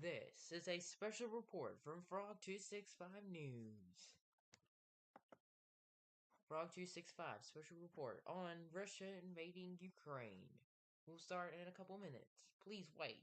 This is a special report from Frog 265 News. Frog 265 special report on Russia invading Ukraine. We'll start in a couple minutes. Please wait.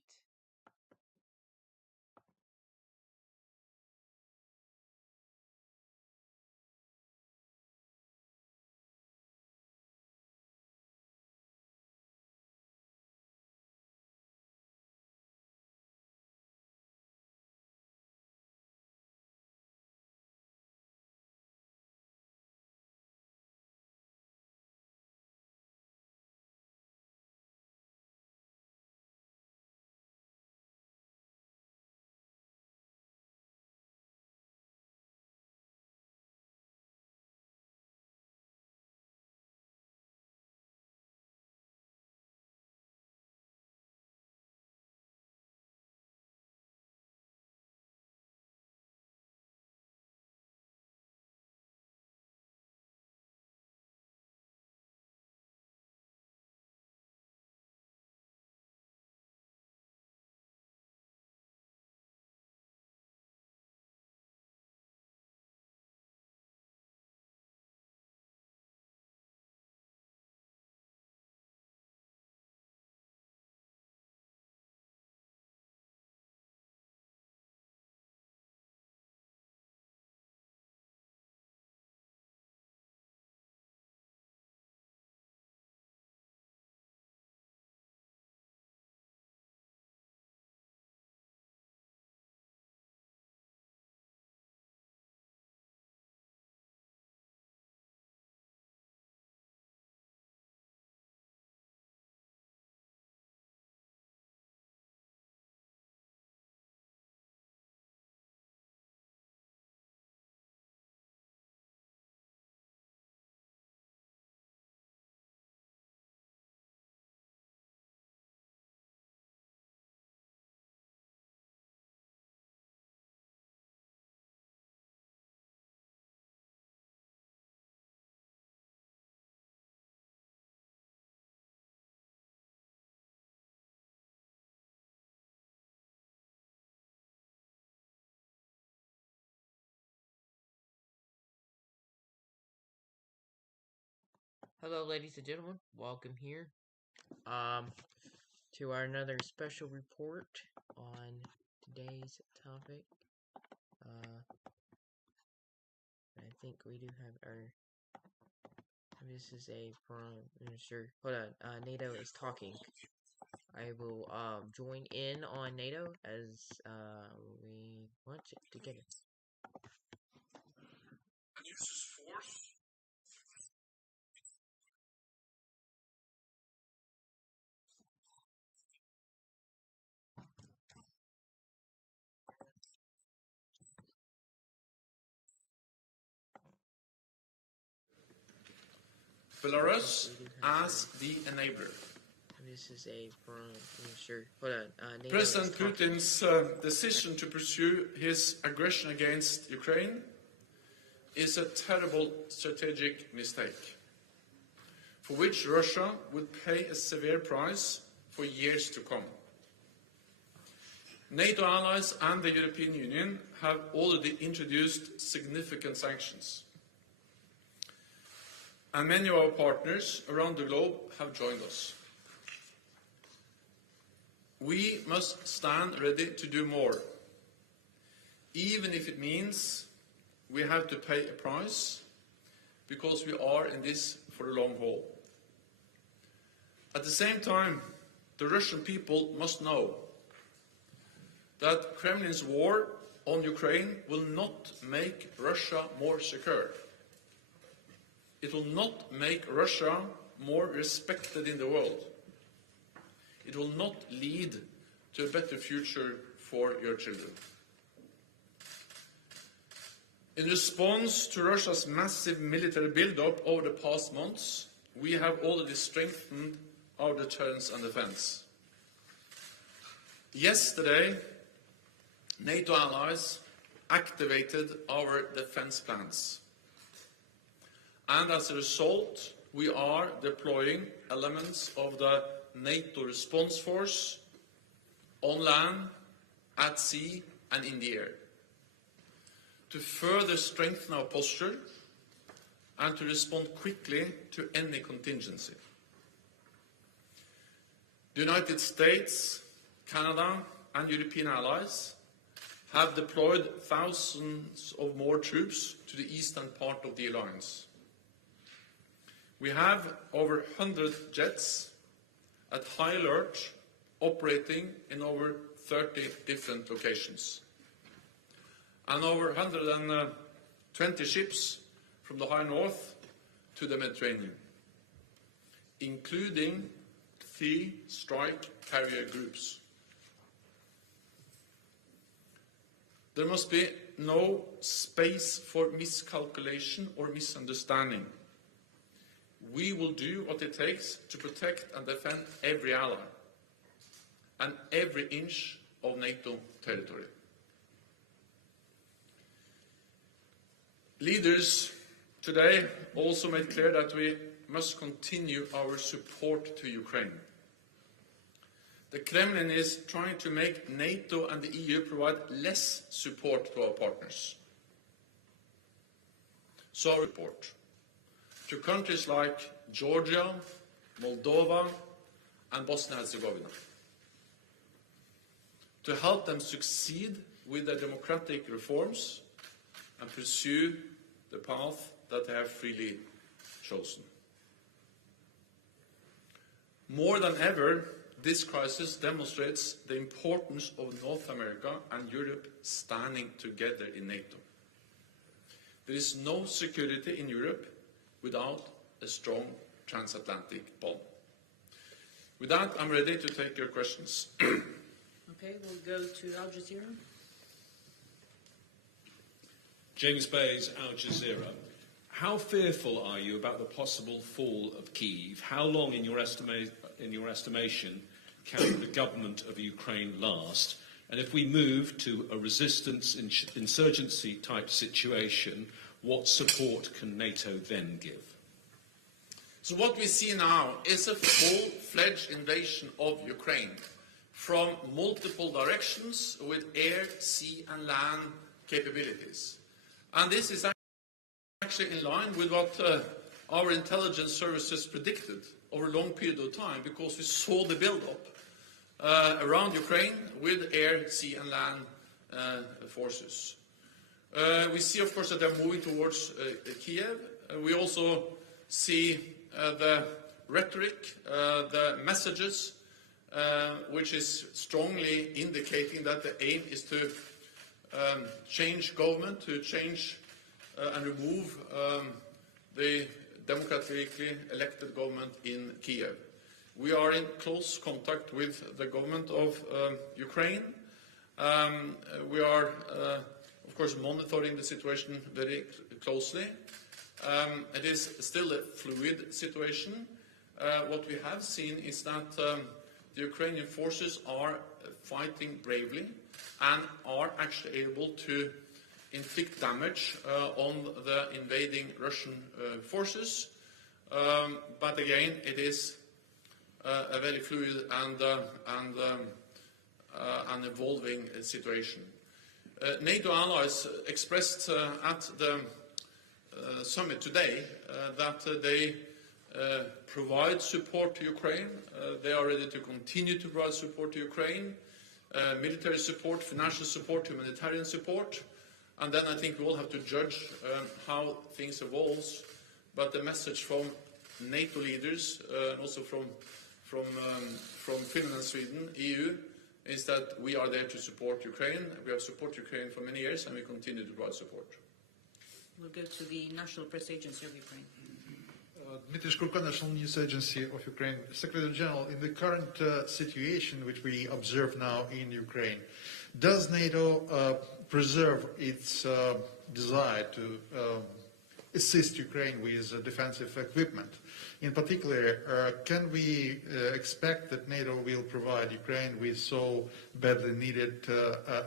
Hello, ladies and gentlemen. Welcome here. To our another special report on today's topic. I think we do have our. This is a prime minister. Hold on. NATO is talking. I will join in on NATO as we watch it together. Uses force. Belarus as the enabler. This is a prime minister. Hold on. NATO President Putin's decision to pursue his aggression against Ukraine is a terrible strategic mistake, for which Russia will pay a severe price for years to come. NATO allies and the European Union have already introduced significant sanctions, and many of our partners around the globe have joined us. We must stand ready to do more, even if it means we have to pay a price, because we are in this for the long haul. At the same time, the Russian people must know that Kremlin's war on Ukraine will not make Russia more secure. It will not make Russia more respected in the world. It will not lead to a better future for your children. In response to Russia's massive military build-up over the past months, we have already strengthened our deterrence and defense. Yesterday, NATO allies activated our defense plans. And as a result, we are deploying elements of the NATO response force on land at sea and in the air, to further strengthen our posture and to respond quickly to any contingency. The United States, Canada, and European allies have deployed thousands of more troops to the eastern part of the alliance. We have over 100 jets at high alert operating in over 30 different locations, and over 120 ships from the high north to the Mediterranean, including 3 strike carrier groups. There must be no space for miscalculation or misunderstanding. We will do what it takes to protect and defend every ally and every inch of NATO territory. Leaders today also made clear that we must continue our support to Ukraine. The Kremlin is trying to make NATO and the EU provide less support to our partners. So our support to countries like Georgia, Moldova, and Bosnia-Herzegovina, to help them succeed with their democratic reforms and pursue the path that they have freely chosen. More than ever, this crisis demonstrates the importance of North America and Europe standing together in NATO. There is no security in Europe without a strong transatlantic bond. With that, I'm ready to take your questions. Okay, we'll go to Al Jazeera. James Bayes, Al Jazeera. How fearful are you about the possible fall of Kyiv? How long, in your estimation, can the government of Ukraine last? And if we move to a resistance insurgency type situation, what support can NATO then give? So what we see now is a full-fledged invasion of Ukraine from multiple directions with air, sea and land capabilities. And this is actually in line with what our intelligence services predicted over a long period of time, because we saw the build-up around Ukraine with air, sea and land forces. We see, of course, that they're moving towards Kiev. We also see the rhetoric, the messages, which is strongly indicating that the aim is to change government, to change and remove the democratically elected government in Kiev. We are in close contact with the government of Ukraine. We are, of course, monitoring the situation very closely. It is still a fluid situation. What we have seen is that the Ukrainian forces are fighting bravely and are actually able to inflict damage on the invading Russian forces. But again, it is a very fluid and evolving situation. NATO allies expressed at the summit today that they provide support to Ukraine. They are ready to continue to provide support to Ukraine, military support, financial support, humanitarian support. And then I think we all have to judge how things evolve. But the message from NATO leaders, and also from Finland and Sweden, EU, is that we are there to support Ukraine. We have supported Ukraine for many years, and we continue to provide support. We'll go to the National Press Agency of Ukraine. Dmitry Shkurko, National News Agency of Ukraine. Secretary General, in the current situation which we observe now in Ukraine, does NATO preserve its desire to assist Ukraine with defensive equipment? In particular, can we expect that NATO will provide Ukraine with so badly needed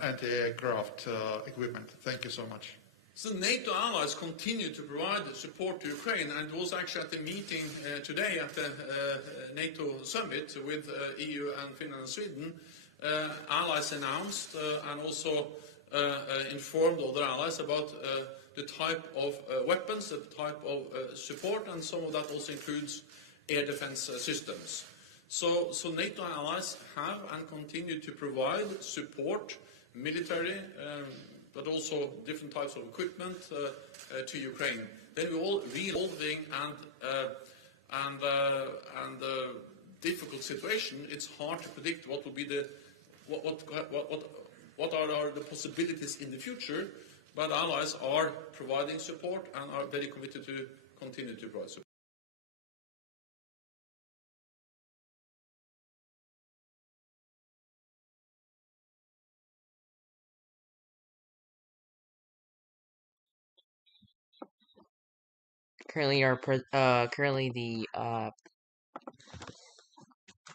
anti-aircraft equipment? Thank you so much. So NATO allies continue to provide support to Ukraine, and it was actually at the meeting today at the NATO summit with EU and Finland and Sweden allies announced and also informed other allies about the type of weapons, the type of support, and some of that also includes air defense systems. So NATO allies have and continue to provide support, military, but also different types of equipment to Ukraine. Then we all revolving and difficult situation. It's hard to predict what will be what are the possibilities in the future. But allies are providing support and are very committed to continue to provide support. Currently,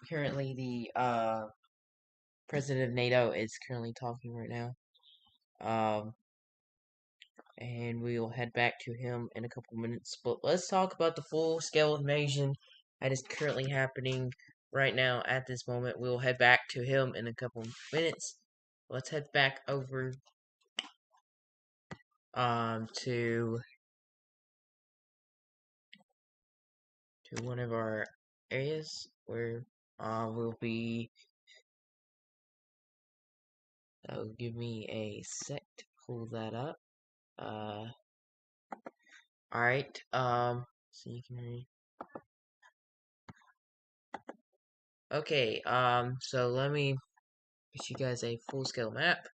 currently the president of NATO is currently talking right now. And we will head back to him in a couple minutes. But let's talk about the full-scale invasion that is currently happening right now at this moment. We'll head back to him in a couple minutes. Let's head back over to one of our areas where we'll be. So give me a sec to pull that up. Alright, so you can read. Okay, so let me get you guys a full-scale map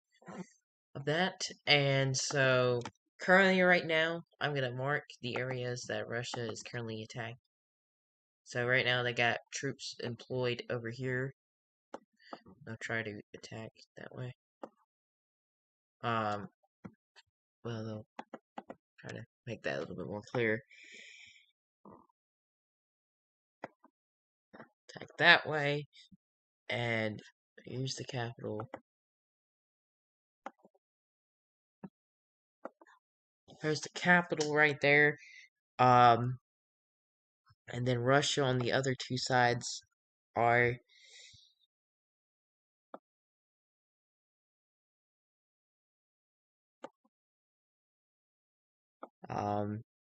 of that. And so, currently right now, I'm gonna mark the areas that Russia is currently attacking. So right now they got troops employed over here. They'll try to attack that way. Well, they'll try to make that a little bit more clear. Attack that way. And here's the capital. There's the capital right there. And then Russia on the other two sides are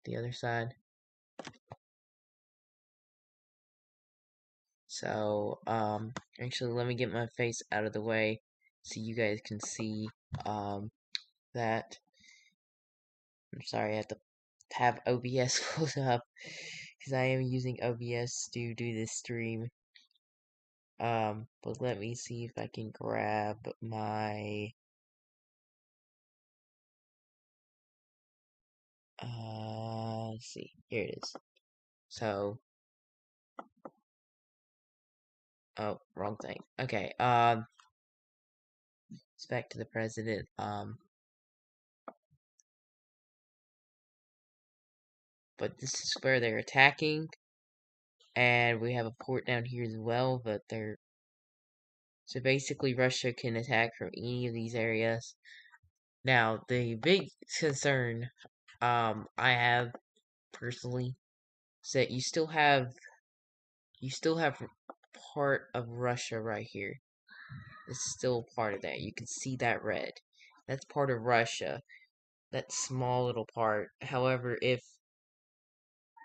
the other side. So actually let me get my face out of the way so you guys can see that. I'm sorry, I have to have OBS pulled up because I am using OBS to do this stream. But let me see if I can grab my let's see, here it is. So oh, wrong thing. Okay, it's back to the president. But this is where they're attacking. And we have a port down here as well, but they're... So basically Russia can attack from any of these areas. Now, the big concern I have personally is that you still have part of Russia right here. This is still part of that. You can see that red. That's part of Russia. That small little part. However,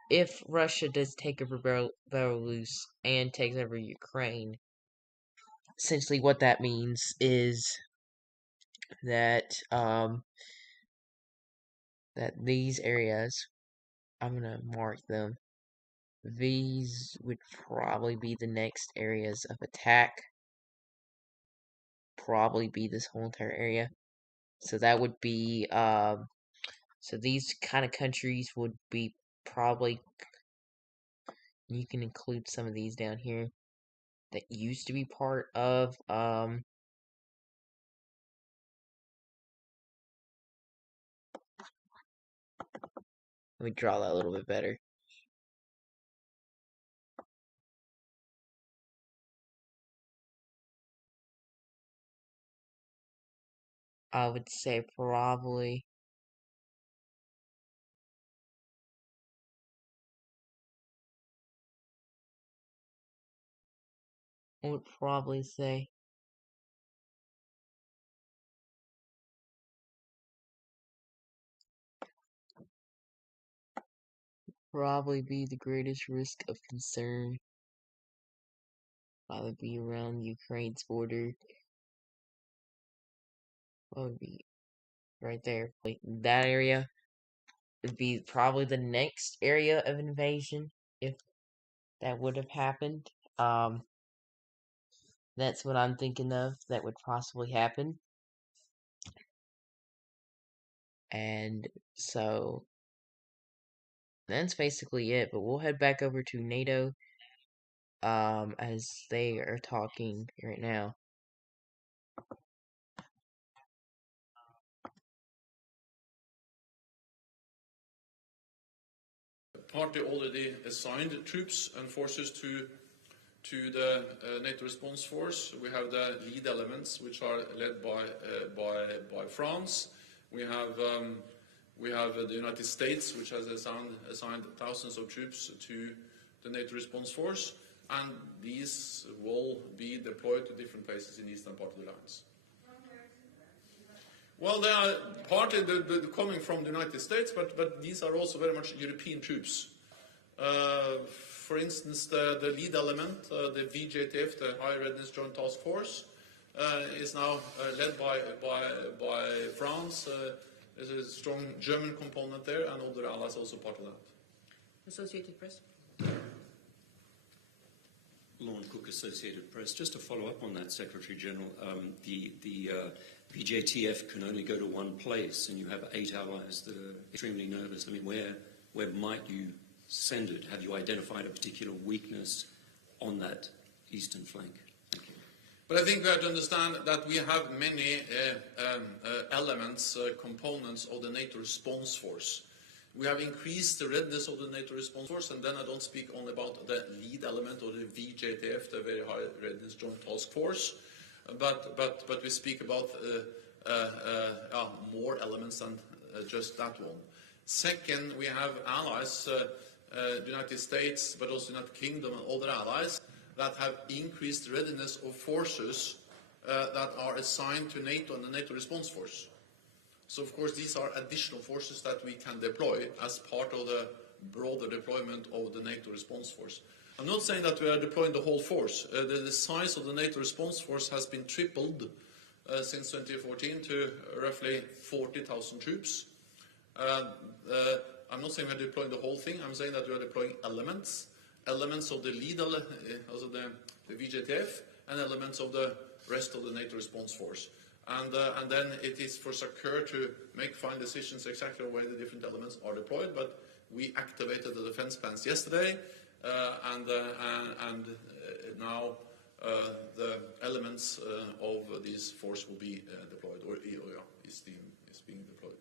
if Russia does take over Belarus and takes over Ukraine, essentially what that means is that that these areas, I'm gonna mark them. These would probably be the next areas of attack. Probably be this whole entire area. So that would be so these kind of countries would be probably, you can include some of these down here that used to be part of let me draw that a little bit better. I would say probably I would probably say probably be the greatest risk of concern. Probably be around Ukraine's border. What would be right there? Like that area would be probably the next area of invasion if that would have happened. That's what I'm thinking of that would possibly happen. And so that's basically it. But we'll head back over to NATO as they are talking right now. Party already assigned troops and forces to the NATO response force. We have the lead elements, which are led by France. We have the United States, which has assigned thousands of troops to the NATO response force, and these will be deployed to different places in the eastern part of the lines. Well, they are partly coming from the United States, but these are also very much European troops. For instance, the lead element, the VJTF, the High Readiness Joint Task Force, is now led by France. There's a strong German component there, and other allies also part of that. Associated Press. Lorne Cook, Associated Press. Just to follow up on that, Secretary General, the VJTF can only go to one place, and you have 8 allies that are extremely nervous. I mean, where might you send it? Have you identified a particular weakness on that eastern flank? Thank you. But I think we have to understand that we have many elements, components of the NATO response force. We have increased the readiness of the NATO response force, and then I don't speak only about the lead element or the VJTF, the Very High Readiness Joint Task Force, but we speak about more elements than just that one. Second, we have allies, the United States, but also United Kingdom and other allies that have increased readiness of forces that are assigned to NATO and the NATO response force. So, of course, these are additional forces that we can deploy as part of the broader deployment of the NATO response force. I'm not saying that we are deploying the whole force. The size of the NATO response force has been tripled since 2014 to roughly 40,000 troops. I'm not saying we're deploying the whole thing. I'm saying that we are deploying elements of the lead, also the VJTF, and elements of the rest of the NATO response force. And then it is for SACEUR to make final decisions exactly where the different elements are deployed. But we activated the defense plans yesterday, and now the elements of this force will be deployed, or is being deployed.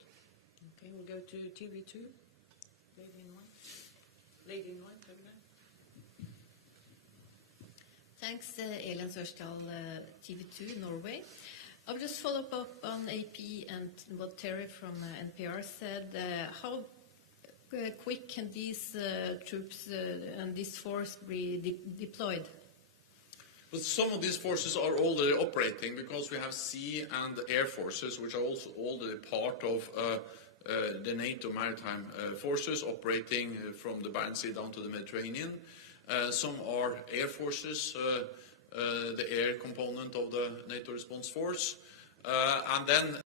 Okay, we'll go to TV2. Lady in white. Lady in white, over there. Thanks, Elin Sørsdal, TV2 Norway. I'll just follow up on AP and what Terry from NPR said. How quick can these troops and this force be deployed? But some of these forces are already operating because we have sea and air forces, which are also already part of the NATO maritime forces operating from the Barents Sea down to the Mediterranean. Some are air forces, the air component of the NATO response force, and then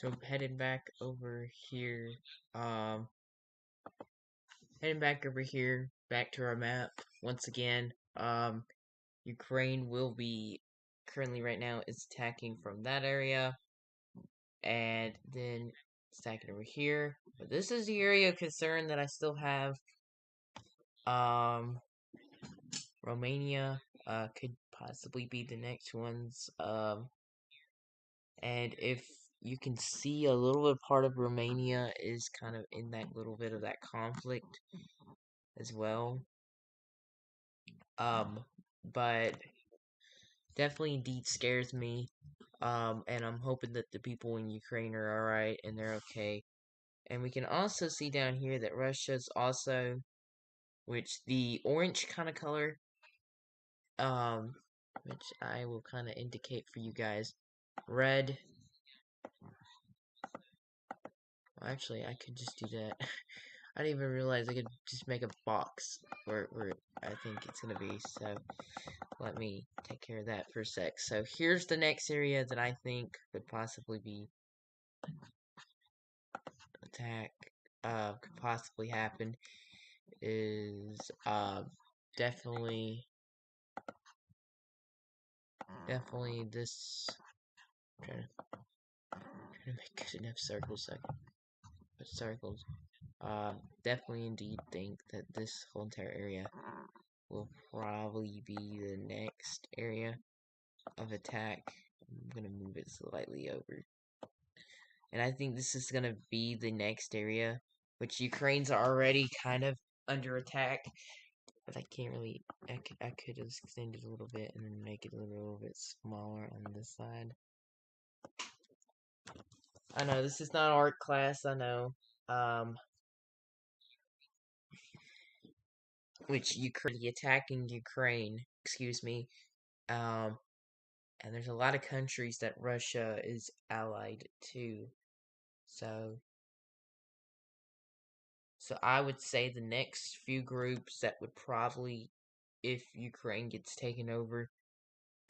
So heading back over here, back to our map once again. Ukraine will be currently right now is attacking from that area, and then attacking over here. But this is the area of concern that I still have. Romania could possibly be the next ones. And if you can see a little bit part of Romania is kind of in that little bit of that conflict as well. But definitely indeed scares me. And I'm hoping that the people in Ukraine are alright and they're okay. And we can also see down here that Russia's also, which the orange kind of color, which I will kind of indicate for you guys. red. Well, actually, I could just do that. I didn't even realize I could just make a box where I think it's gonna be. So let me take care of that for a sec. So here's the next area that I think could possibly be attack. Could possibly happen is definitely this. I'm trying to make good enough circles so I can put circles. Definitely indeed think that this whole entire area will probably be the next area of attack. I'm gonna move it slightly over. And I think this is gonna be the next area, which Ukraine's already kind of under attack. But I can't really, I could just extend it a little bit and then make it a little bit smaller on this side. I know, this is not art class, I know. Which Ukraine attacking Ukraine, excuse me. And there's a lot of countries that Russia is allied to. So I would say the next few groups that would probably, if Ukraine gets taken over,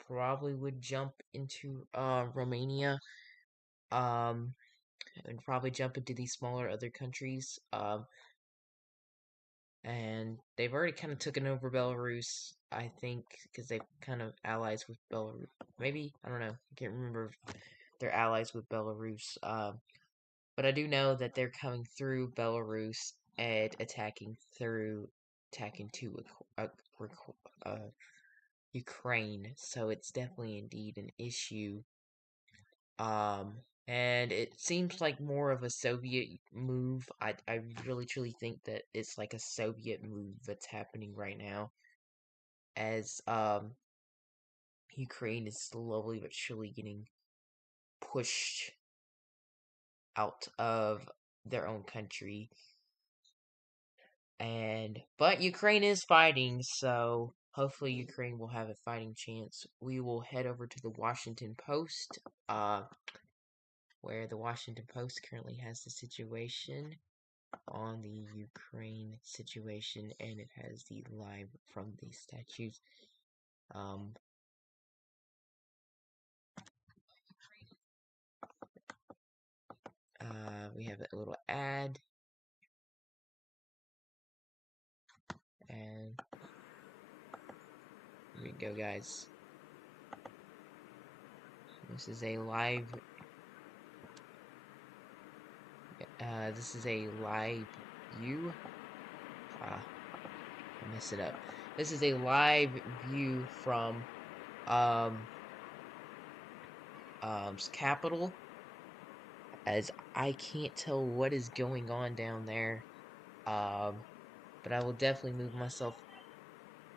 probably would jump into Romania. And probably jump into these smaller other countries. And they've already kind of taken over Belarus, I think, because they're kind of allies with Belarus. Maybe, I don't know, I can't remember if they're allies with Belarus. But I do know that they're coming through Belarus and attacking to Ukraine. So it's definitely indeed an issue. And it seems like more of a Soviet move. I really truly think that it's like a Soviet move that's happening right now, as Ukraine is slowly but surely getting pushed out of their own country. But Ukraine is fighting, so hopefully Ukraine will have a fighting chance. We will head over to the Washington Post, where the Washington Post currently has the situation on the Ukraine situation, and it has the live from the statues. We have a little ad, and here we go, guys. This is a live. This is a live view. I messed it up. This is a live view from Capitol, as I can't tell what is going on down there. But I will definitely move myself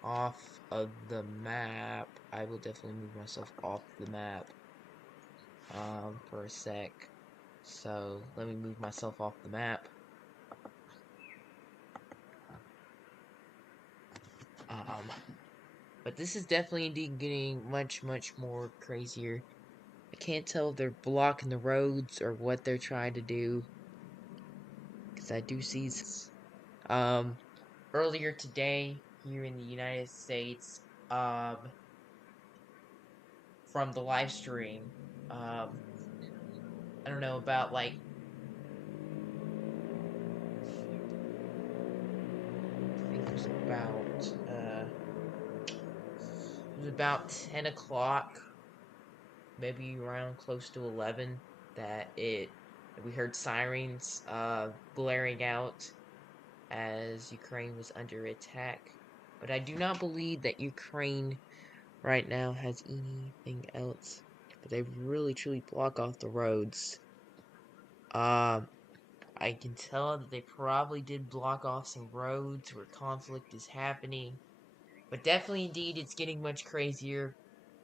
off of the map. I will definitely move myself off the map for a sec. So let me move myself off the map. But this is definitely indeed getting much more crazier. I can't tell if they're blocking the roads or what they're trying to do, because I do see earlier today here in the United States, from the live stream, I don't know, about like, I think it was about 10 o'clock, maybe around close to 11, that we heard sirens blaring out as Ukraine was under attack. But I do not believe that Ukraine right now has anything else. But they really truly block off the roads. I can tell that they probably did block off some roads where conflict is happening. But definitely indeed it's getting much crazier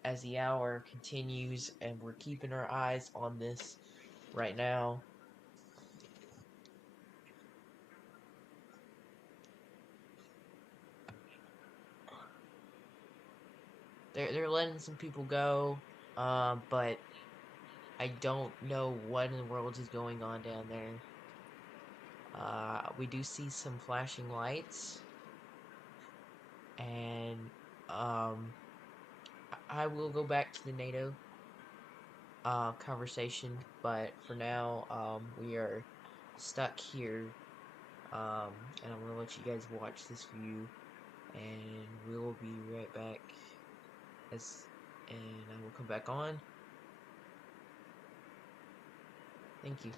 as the hour continues, and we're keeping our eyes on this right now. They're letting some people go, but I don't know what in the world is going on down there. We do see some flashing lights, and I will go back to the NATO conversation, but for now, we are stuck here, and I'm gonna let you guys watch this view, and we'll be right back, and I will come back on. Thank you.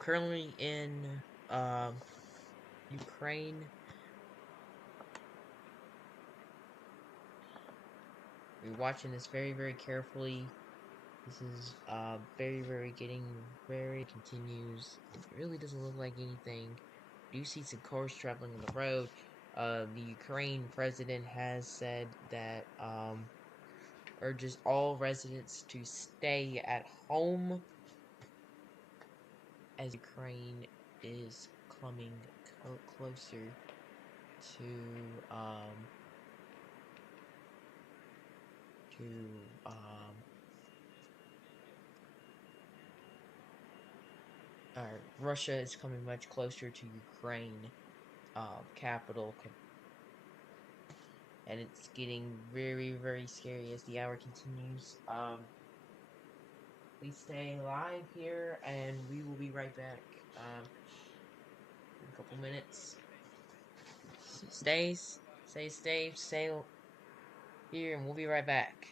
Currently in Ukraine. We're watching this very, very carefully. This is very getting very continues. It really doesn't look like anything. Do you see some cars traveling on the road? The Ukraine president has said that urges all residents to stay at home as Ukraine is coming closer to to um Russia is coming much closer to Ukraine capital, and it's getting very scary as the hour continues. Please stay live here, and we will be right back in a couple minutes. Stay here, and we'll be right back.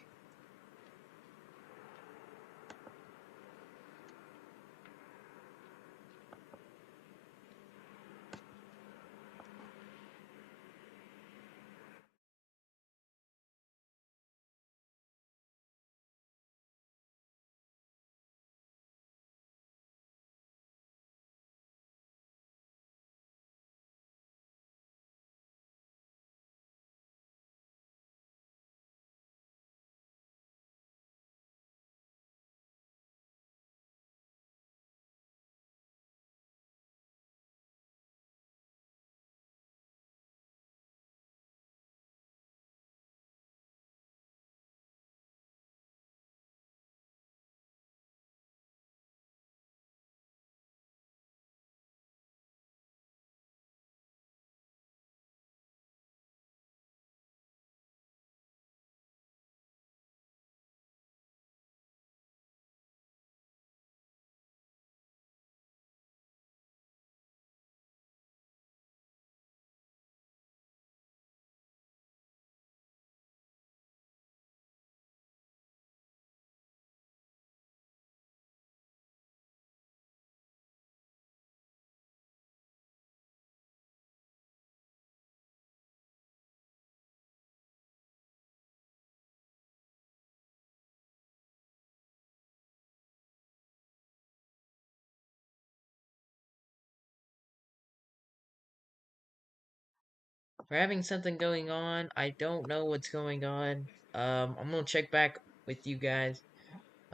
We're having something going on. I don't know what's going on. I'm gonna check back with you guys.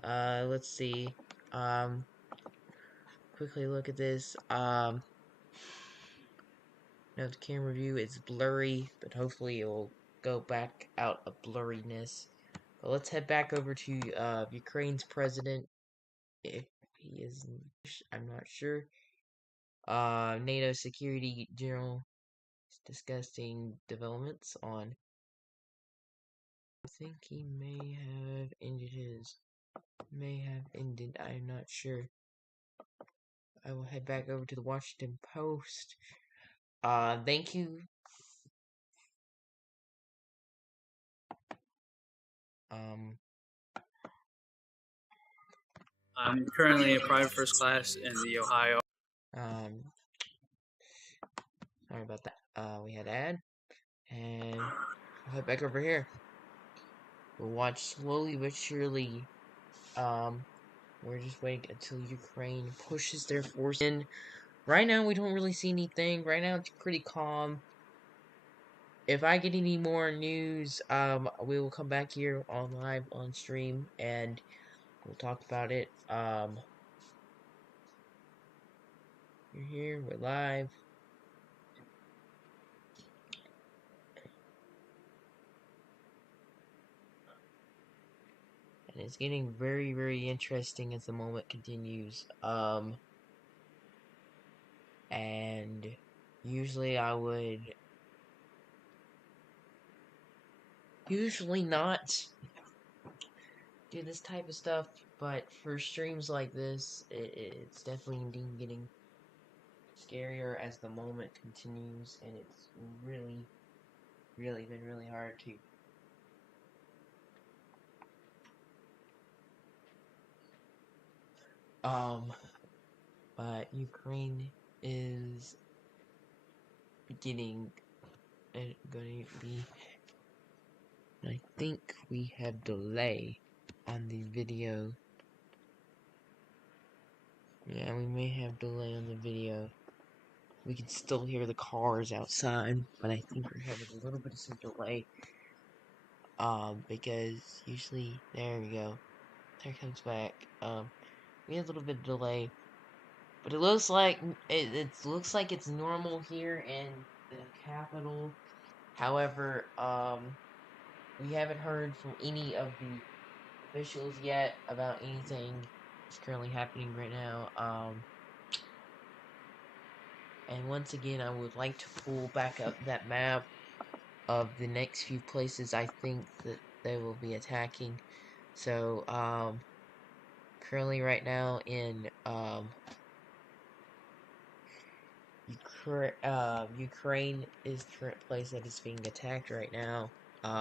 Let's see. Quickly look at this. Now the camera view is blurry, but hopefully it will go back out of blurriness. But let's head back over to Ukraine's president. If he is, I'm not sure. NATO Security General is discussing developments on. I think he may have ended I'm not sure. I will head back over to the Washington Post. Thank you. I'm currently a private first class in the Ohio. Sorry about that. We had ad, and we'll head back over here. We'll watch slowly but surely. We're just waiting until Ukraine pushes their force in. Right now, we don't really see anything. Right now, it's pretty calm. If I get any more news, we will come back here on live on stream and we'll talk about it. You're here, we're live. And it's getting very, very interesting as the moment continues. And usually I would not do this type of stuff, but for streams like this, it's definitely indeed getting scarier as the moment continues, and it's really been really hard to but Ukraine is going to be, I think we have delay on the video. Yeah, we may have delay on the video. We can still hear the cars outside, but I think we're having a little bit of some delay. Because usually, there we go. There it comes back. We had a little bit of delay, but it looks like it's normal here in the capital. However, we haven't heard from any of the officials yet about anything that's currently happening right now. And once again, I would like to pull back up that map of the next few places I think that they will be attacking. So, currently right now in, Ukraine is the current place that is being attacked right now.